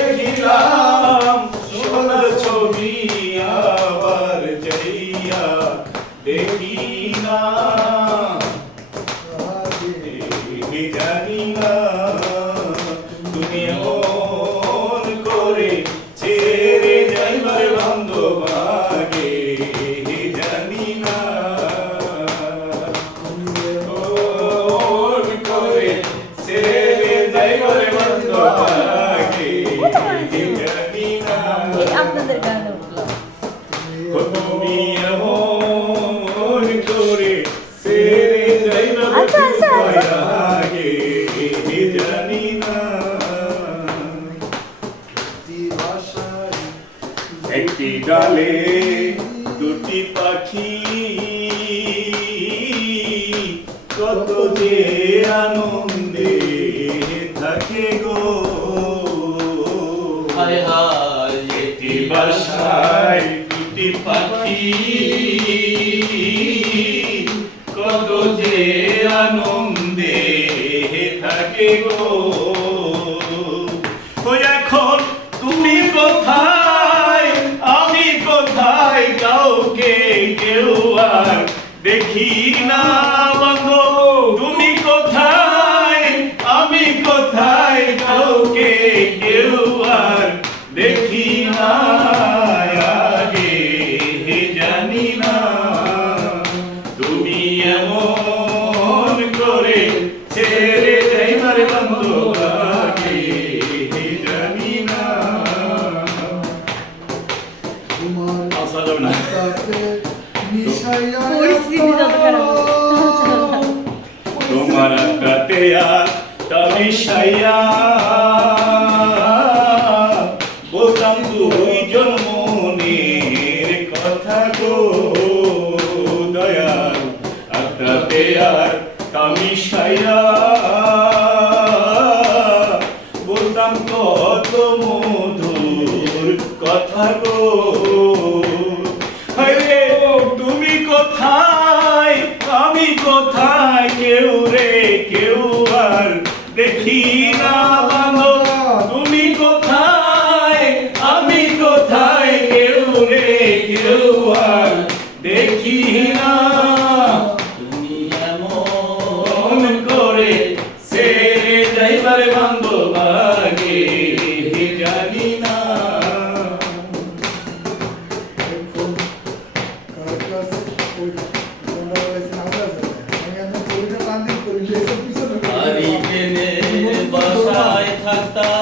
দেখিলাম সোনার ছবি আবার যাইয়া দেখি না জানি না তুমি এমন করে ছেড়ে যাইবার বান্ধব আগে জানি না এমন করে ছেড়ে যাইবার বান্ধব আগে জানি না আপনাদের গানে উঠলো তুমি এমন করে ছেড়ে যাইবার আচ্ছা, আচ্ছা, আচ্ছা। আগে জানি না একটি ডালে দুটি পাখি কত যে আনন্দে থাকে গো হায় হায় একটি বাসায় দুটি পাখি কত যে আনন্দে থাকে গো ও এখন তুমি কোথায় আমি কোথায় কাউকে কেউ আর দেখি না বন্ধু তুমি কোথায় আমি কোথায় কাউকে কেউ আর দেখি না আগে জানি না তুমি এমন করে ছেড়ে যাইবার বন্ধু আগে জানি না আসা যাবে না পরিস্থিতি যত খারাপ তোমার কাতে মিশাইয়া বলতাম দুইজন মনের কথা গো দয়াল আত্মাতে আর মিশাইয়া বলতাম কত মধুর কথা গো হরে তুমি কোথায় আমি কোথায় কেউ রে কেউ আর দেখি না বান্ধব তুমি কোথায় আমি কোথায় কেউ রে কেউ আর দেখি না তুমি এমন মন করে ছেড়ে যাইবার বান্ধব আগে জানি না বাড়িতে বাসায় থাকতাম